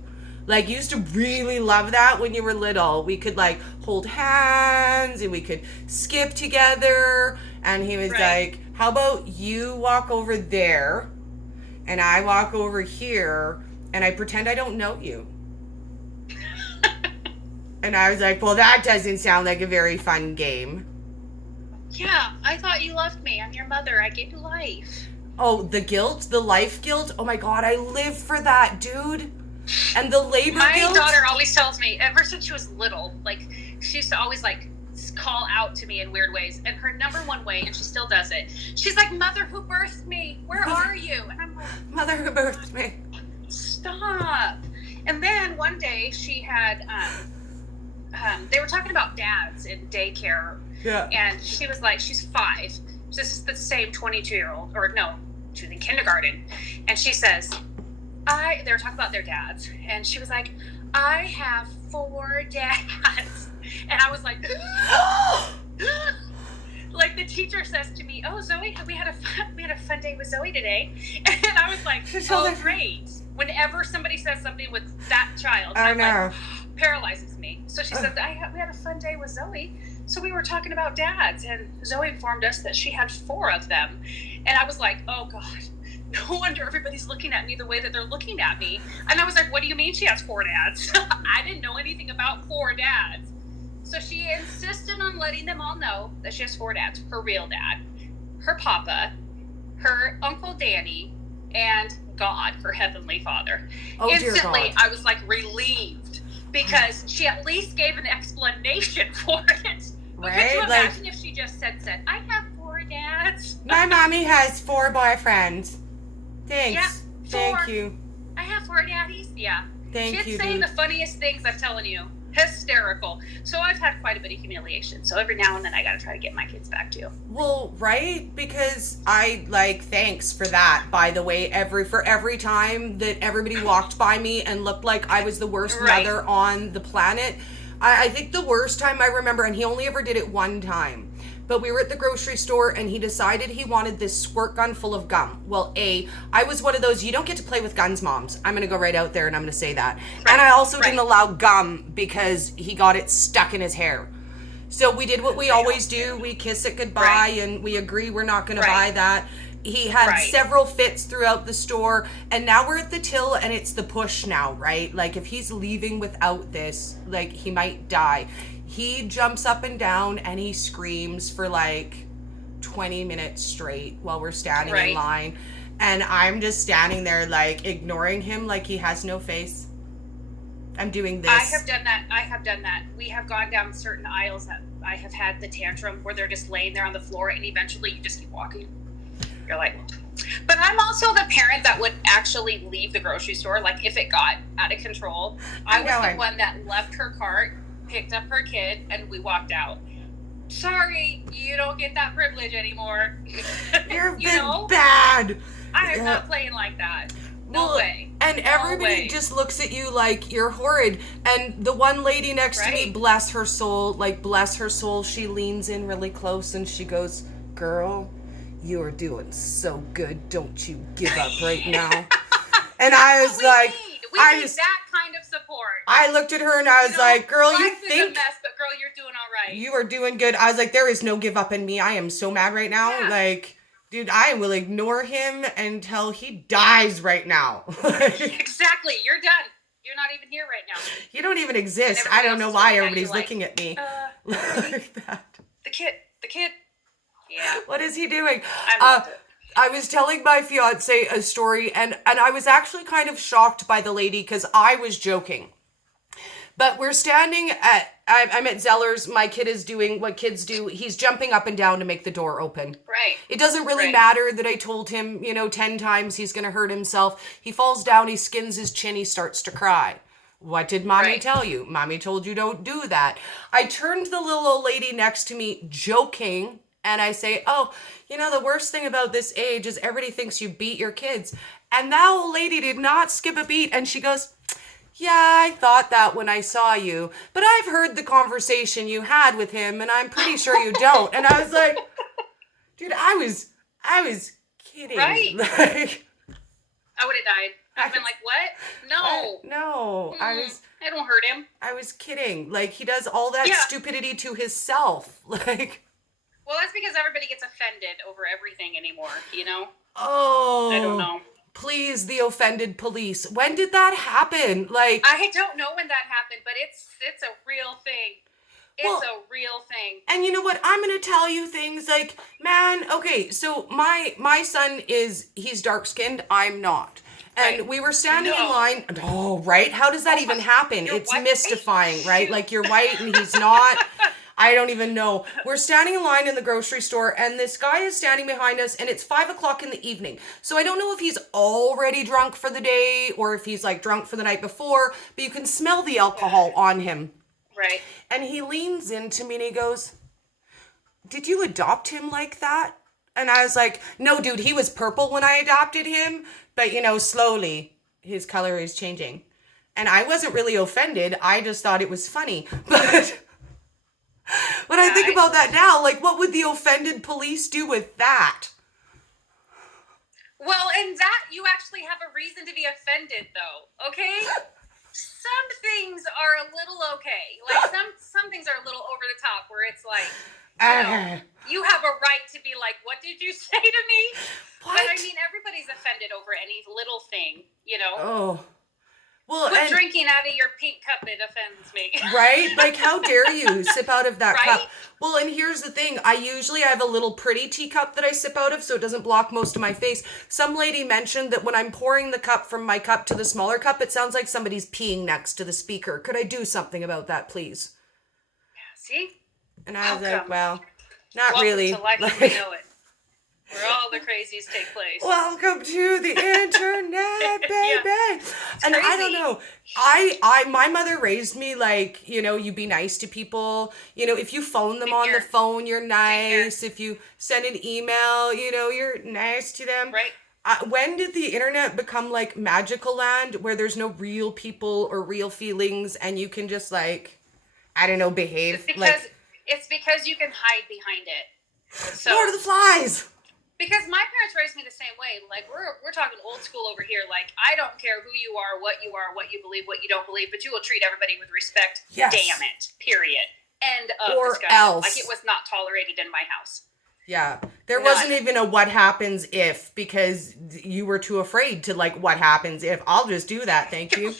Like, you used to really love that when you were little. We could like hold hands and we could skip together. And he was like, how about you walk over there and I walk over here and I pretend I don't know you. And I was like, well, that doesn't sound like a very fun game. Yeah, I thought you loved me. I'm your mother. I gave you life. Oh, the guilt? The life guilt? Oh my God, I live for that, dude. And the labor guilt? My daughter always tells me, ever since she was little, like, she used to always, like, call out to me in weird ways. And her number one way, and she still does it, she's like, Mother who birthed me, where are you? And I'm like, Mother who birthed me. Stop. And then one day she had, they were talking about dads in daycare. Yeah. And she was like, she's 5. This is the same 22-year-old, or no, she was in kindergarten. And she says, they were talking about their dads. And she was like, I have 4 dads. And I was like, like the teacher says to me, oh, Zoe, we had a fun day with Zoe today. And I was like, oh, great. Whenever somebody says something with that child, I'm like, paralyzes me. So she said, we had a fun day with Zoe. So we were talking about dads, and Zoe informed us that she had 4 of them. And I was like, oh God, no wonder everybody's looking at me the way that they're looking at me. And I was like, what do you mean she has 4 dads? I didn't know anything about 4 dads. So she insisted on letting them all know that she has 4 dads. Her real dad, her papa, her Uncle Danny, and God, her heavenly Father. Oh, instantly, I was like relieved because she at least gave an explanation for it. But could you imagine if she just said, I have 4 dads? My mommy has 4 boyfriends. Thanks. Yeah, 4. Thank you. I have 4 daddies. Yeah. Thank you, She'd say the funniest things, I'm telling you. Hysterical. So I've had quite a bit of humiliation. So every now and then I got to try to get my kids back too. Well, right? Because I thanks for that, by the way, for every time that everybody walked by me and looked like I was the worst mother on the planet. I think the worst time I remember, and he only ever did it one time, but we were at the grocery store and he decided he wanted this squirt gun full of gum. Well, I was one of those, you don't get to play with guns moms. I'm going to go right out there and I'm going to say that. Right. And I also didn't allow gum because he got it stuck in his hair. So we did what we always do. We kiss it goodbye and we agree we're not going to buy that. He had several fits throughout the store, and now we're at the till and it's the push now, right? Like if he's leaving without this, like he might die. He jumps up and down and he screams for like 20 minutes straight while we're standing in line. And I'm just standing there like ignoring him like he has no face. I'm doing this. I have done that. We have gone down certain aisles that I have had the tantrum where they're just laying there on the floor and eventually you just keep walking. You're like, but I'm also the parent that would actually leave the grocery store. Like if it got out of control, I was the one that left her cart, picked up her kid, and we walked out. Sorry, you don't get that privilege anymore. You're bad. I am not playing like that. No way. And everybody just looks at you like you're horrid. And the one lady next to me, bless her soul, she leans in really close and she goes, "Girl, you are doing so good. Don't you give up right now." And I was like, we need that kind of support. I looked at her and I was like, "Girl, you think a mess, but girl, you're doing all right. You are doing good." I was like, "There is no give up in me. I am so mad right now." Yeah. Like, dude, I will ignore him until he dies right now. Exactly. You're done. You're not even here right now. You don't even exist. I don't know why everybody's looking at me like that. The kid. Yeah. What is he doing? I was telling my fiance a story and I was actually kind of shocked by the lady because I was joking. But we're standing I'm at Zeller's. My kid is doing what kids do. He's jumping up and down to make the door open. Right. It doesn't really matter that I told him, 10 times he's going to hurt himself. He falls down, he skins his chin, he starts to cry. What did mommy tell you? Mommy told you don't do that. I turned to the little old lady next to me, joking, and I say, "Oh, the worst thing about this age is everybody thinks you beat your kids." And that old lady did not skip a beat. And she goes, "Yeah, I thought that when I saw you, but I've heard the conversation you had with him and I'm pretty sure you don't." And I was like, dude, I was kidding. Right. Like, I would have died. I've been like, what? No. No. I don't hurt him. I was kidding. Like, he does all that stupidity to himself. Like, well, that's because everybody gets offended over everything anymore, Oh. I don't know. Please, the offended police. When did that happen? Like, I don't know when that happened, but it's a real thing. It's a real thing. And you know what? I'm going to tell you things like, man, okay, so my son he's dark-skinned. I'm not. And we were standing in line. Oh, right? How does that even happen? It's white. mystifying, right? Like, you're white and he's not. I don't even know. We're standing in line in the grocery store and this guy is standing behind us and it's 5:00 in the evening. So I don't know if he's already drunk for the day or if he's like drunk for the night before, but you can smell the alcohol on him. Right. And he leans into me and he goes, "Did you adopt him like that?" And I was like, "No, dude, he was purple when I adopted him, but slowly his color is changing." And I wasn't really offended. I just thought it was funny. But when I think about that now, like, what would the offended police do with that? Well, and that you actually have a reason to be offended, though. Okay. Some things are a little okay. Like some things are a little over the top where it's like, you have a right to be like, "What did you say to me?" What? But I mean, everybody's offended over any little thing, Oh. Well, Quit drinking out of your pink cup, it offends me. Right? Like, how dare you sip out of that Right? cup? Well, and here's the thing. I have a little pretty teacup that I sip out of so it doesn't block most of my face. Some lady mentioned that when I'm pouring the cup from my cup to the smaller cup, it sounds like somebody's peeing next to the speaker. Could I do something about that, please? See? And I was like, well, Welcome really. to life as we know it. We're all the crazies take place. Welcome to the internet, baby. Yeah. And Crazy. I don't know. My mother raised me like, you be nice to people. If you phone them on the phone, you're nice. If you send an email, you're nice to them. Right. When did the internet become like magical land where there's no real people or real feelings and you can just like, I don't know, behave? It's because you can hide behind it. So, Lord of the Flies. Because my parents raised me the same way. Like we're talking old school over here. Like I don't care who you are, what you believe, what you don't believe, but you will treat everybody with respect. Yes. Damn it. Period. End of or discussion. Else. Like it was not tolerated in my house. Yeah. There wasn't even a what happens if, because you were too afraid to like what happens if. I'll just do that, thank you.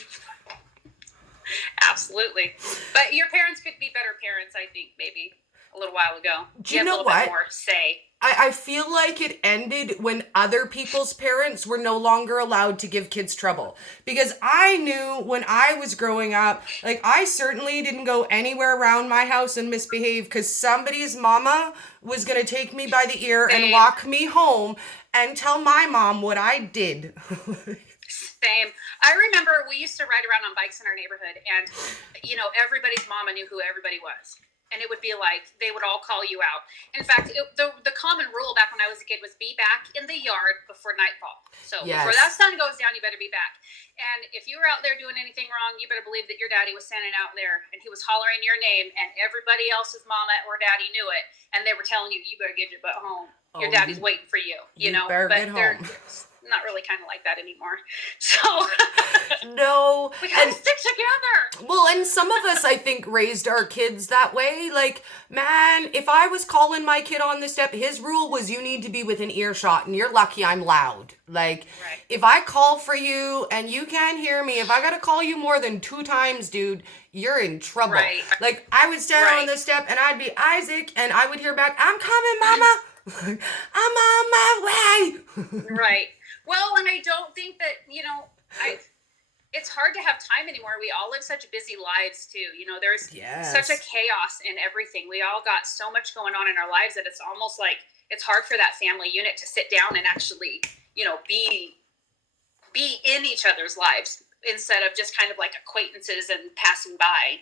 Absolutely. But your parents could be better parents, I think, maybe a little while ago. Do you know what? Bit more say. I feel like it ended when other people's parents were no longer allowed to give kids trouble. Because I knew when I was growing up, like I certainly didn't go anywhere around my house and misbehave because somebody's mama was going to take me by the ear and walk me home and tell my mom what I did. Same. I remember we used to ride around on bikes in our neighborhood and, everybody's mama knew who everybody was. And it would be like, they would all call you out. In fact, the common rule back when I was a kid was be back in the yard before nightfall. So before that sun goes down, you better be back. And if you were out there doing anything wrong, you better believe that your daddy was standing out there and he was hollering your name and everybody else's mama or daddy knew it. And they were telling you, you better get your butt home. Your daddy's waiting for you, you know. Better get they're home. not really kind of like that anymore. So no. We gotta stick together. Well, and some of us, I think, raised our kids that way. Like, man, if I was calling my kid on the step, his rule was you need to be within earshot, and you're lucky I'm loud. Like, if I call for you and you can't hear me, if I gotta call you more than 2 times, dude, you're in trouble. Right. Like, I would stand on the step and I'd be Isaac, and I would hear back, I'm coming, mama. I'm on my way. Right. Well, and I don't think that, it's hard to have time anymore. We all live such busy lives too. There's such a chaos in everything. We all got so much going on in our lives that it's almost like it's hard for that family unit to sit down and actually, be in each other's lives instead of just kind of like acquaintances and passing by.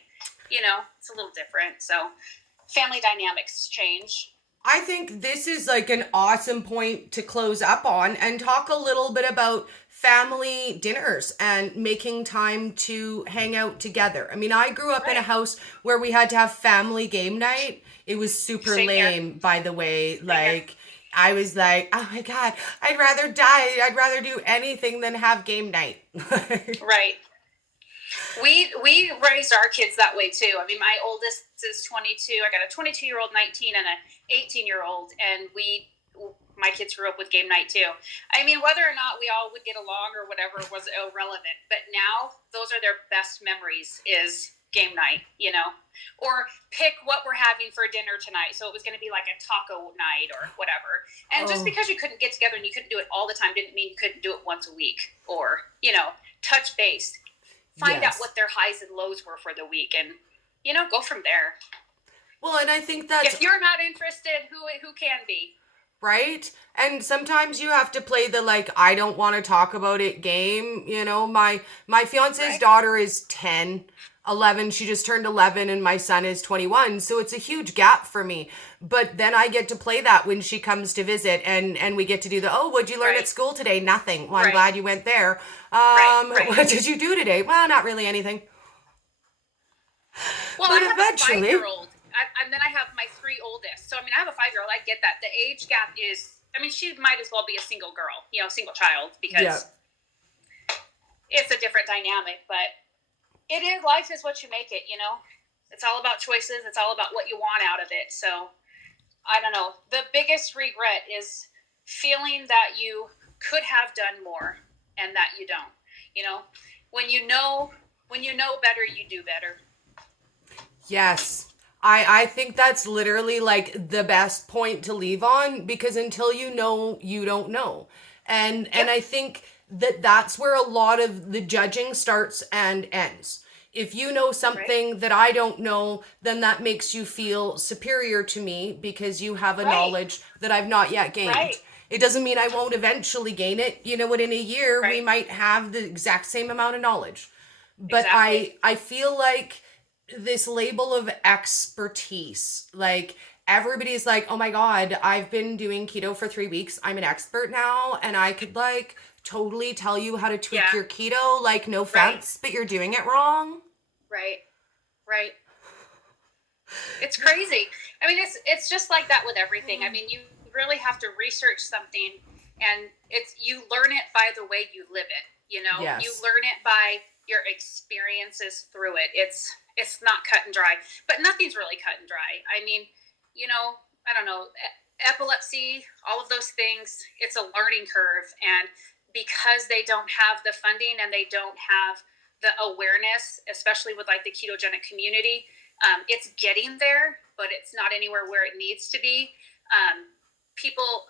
It's a little different. So family dynamics change. I think this is like an awesome point to close up on and talk a little bit about family dinners and making time to hang out together. I mean, I grew up in a house where we had to have family game night. It was super lame, by the way. Like, I was like, oh my God, I'd rather die. I'd rather do anything than have game night. Right. We raised our kids that way too. I mean, my oldest is 22. I got a 22-year-old, 19, and an 18-year-old, and my kids grew up with game night too. I mean, whether or not we all would get along or whatever was irrelevant. But now those are their best memories is game night, or pick what we're having for dinner tonight. So it was going to be like a taco night or whatever. And just because you couldn't get together and you couldn't do it all the time didn't mean you couldn't do it once a week or, touch base. Find out what their highs and lows were for the week and, go from there. Well, and I think that's... If you're not interested, who can be? Right? And sometimes you have to play the, like, I don't want to talk about it game. My fiance's daughter is 10, 11. She just turned 11 and my son is 21. So it's a huge gap for me. But then I get to play that when she comes to visit and we get to do the, what'd you learn at school today? Nothing. Well, I'm glad you went there. What did you do today? Well, not really anything. Well, but I have eventually, a 5-year-old. And then I have my 3 oldest. So, I mean, I have a 5-year-old. I get that. The age gap is, she might as well be a single girl, single child because it's a different dynamic. But life is what you make it, It's all about choices. It's all about what you want out of it. So, I don't know. The biggest regret is feeling that you could have done more and that you don't. When you know better, you do better. Yes. I think that's literally like the best point to leave on because until you know, you don't know. And I think that's where a lot of the judging starts and ends. If you know something that I don't know, then that makes you feel superior to me because you have a knowledge that I've not yet gained. It doesn't mean I won't eventually gain it. You know what, in a year we Right. might have the exact same amount of knowledge. But Exactly. I feel like this label of expertise, like everybody's like, "Oh my god, I've been doing keto for 3 weeks. I'm an expert now and I could like totally tell you how to tweak Yeah. your keto, like no Right. offense, but you're doing it wrong." Right. Right. It's crazy. I mean, it's just like that with everything. I mean, you really have to research something, and you learn it by the way you live it. You know, Yes. you learn it by your experiences through it. It's not cut and dry, but nothing's really cut and dry. I mean, you know, I don't know, epilepsy, all of those things. It's a learning curve, and because they don't have the funding and they don't have the awareness, especially with like the ketogenic community, it's getting there, but it's not anywhere where it needs to be. People,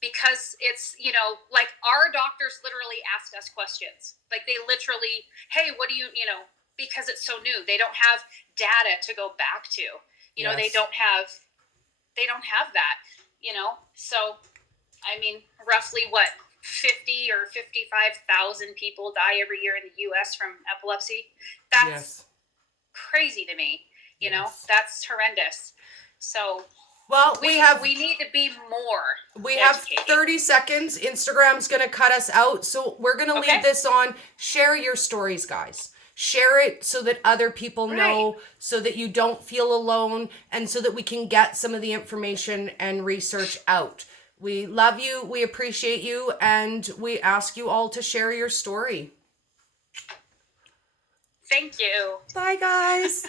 because it's, you know, like our doctors literally ask us questions. Like they literally, hey, what do because it's so new, they don't have data to go back to. You know, Yes. they don't have that, you know? So, I mean, roughly what, 50 or 55,000 people die every year in the US from epilepsy. That's Yes. crazy to me. You know, Yes. that's horrendous. So Well, we need to be more have educated. 30 seconds. Instagram's going to cut us out. So we're going to Okay. leave this on. Share your stories, guys. Share it so that other people know, so that you don't feel alone, and so that we can get some of the information and research out. We love you. We appreciate you. And we ask you all to share your story. Thank you. Bye, guys.